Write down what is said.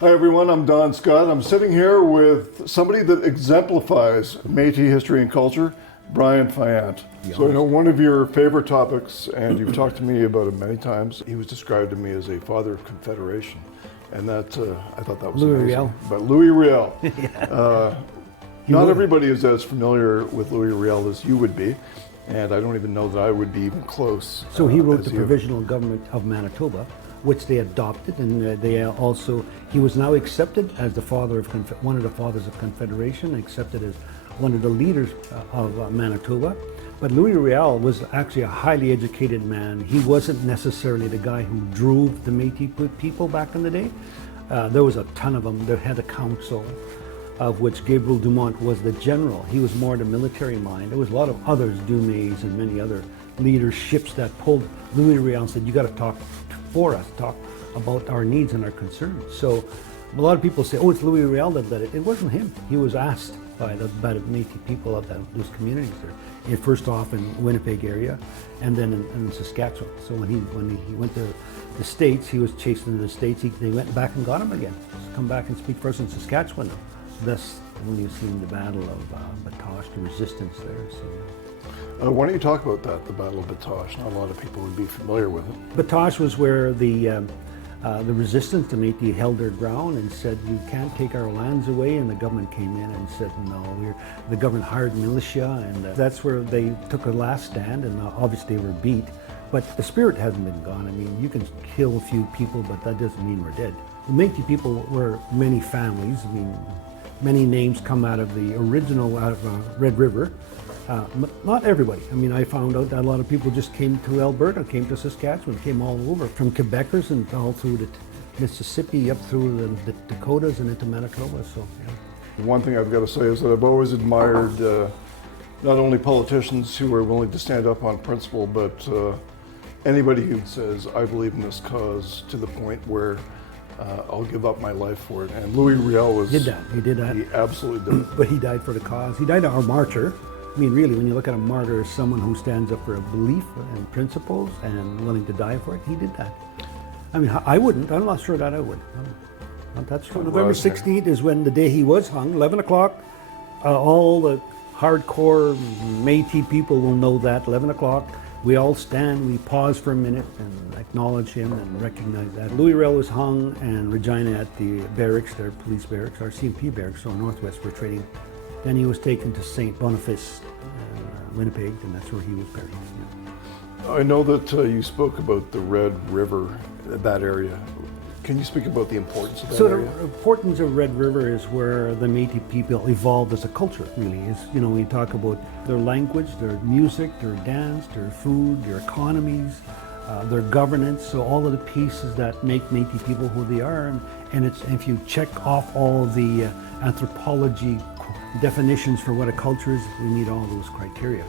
Hi everyone, I'm Don Scott. I'm sitting here with somebody that exemplifies Métis history and culture, Bryan Fayant. So I know one of your favorite topics, and you've talked to me about it many times. He was described to me as a Father of Confederation, and that I thought that was Louis amazing. Riel. But Louis Riel. Yeah. Not everybody is as familiar with Louis Riel as you would be, and I don't even know that I would be even close. So he wrote as the you. Provisional Government of Manitoba, which they adopted, and he was now accepted as the father of one of the fathers of Confederation, accepted as one of the leaders of Manitoba. But Louis Riel was actually a highly educated man. He wasn't necessarily the guy who drove the Métis people back in the day. There was a ton of them. They had a council, of which Gabriel Dumont was the general. He was more the military mind. There was a lot of others, Dumays and many other leaderships that pulled Louis Riel and said, you got to talk for us, talk about our needs and our concerns. So a lot of people say, oh, it's Louis Riel that did it. It wasn't him. He was asked by the Métis people of those communities there. First off in Winnipeg area, and then in Saskatchewan. So when he went to the States, he was chased into the States. They went back and got him again. Just come back and speak for us in Saskatchewan. Thus, when you've seen the Battle of Métis, the resistance there. So. Why don't you talk about that, the Battle of Métis? Not a lot of people would be familiar with it. Métis was where the resistance, the Métis, held their ground and said, you can't take our lands away, and the government came in and said, no, the government hired militia, and that's where they took a last stand, and obviously they were beat. But the spirit hasn't been gone. I mean, you can kill a few people, but that doesn't mean we're dead. The Métis people were many families. I mean, many names come out of the original, out of Red River. Not everybody. I mean, I found out that a lot of people just came to Alberta, came to Saskatchewan, came all over, from Quebecers and all through the Mississippi, up through the Dakotas and into Manitoba. So, yeah. One thing I've got to say is that I've always admired not only politicians who are willing to stand up on principle, but anybody who says, I believe in this cause to the point where I'll give up my life for it. And Louis Riel He did that. He absolutely did. But he died for the cause. He died a martyr. I mean, really, when you look at a martyr as someone who stands up for a belief and principles and willing to die for it, he did that. I mean, I wouldn't. I'm not sure that I would. That's true. November 16th is when the day he was hung, 11 o'clock. All the hardcore Métis people will know that, 11 o'clock. We all stand, we pause for a minute and acknowledge him and recognize that. Louis Riel was hung in Regina at the barracks, their police barracks, our CMP barracks, so Northwest for training. Then he was taken to St. Boniface, Winnipeg, and that's where he was buried. Yeah. I know that you spoke about the Red River, that area. Can you speak about the importance of that area? The importance of Red River is where the Métis people evolved as a culture, really. When you talk about their language, their music, their dance, their food, their economies, their governance, so all of the pieces that make Métis people who they are. And if you check off all of the anthropology definitions for what a culture is, we meet all those criteria.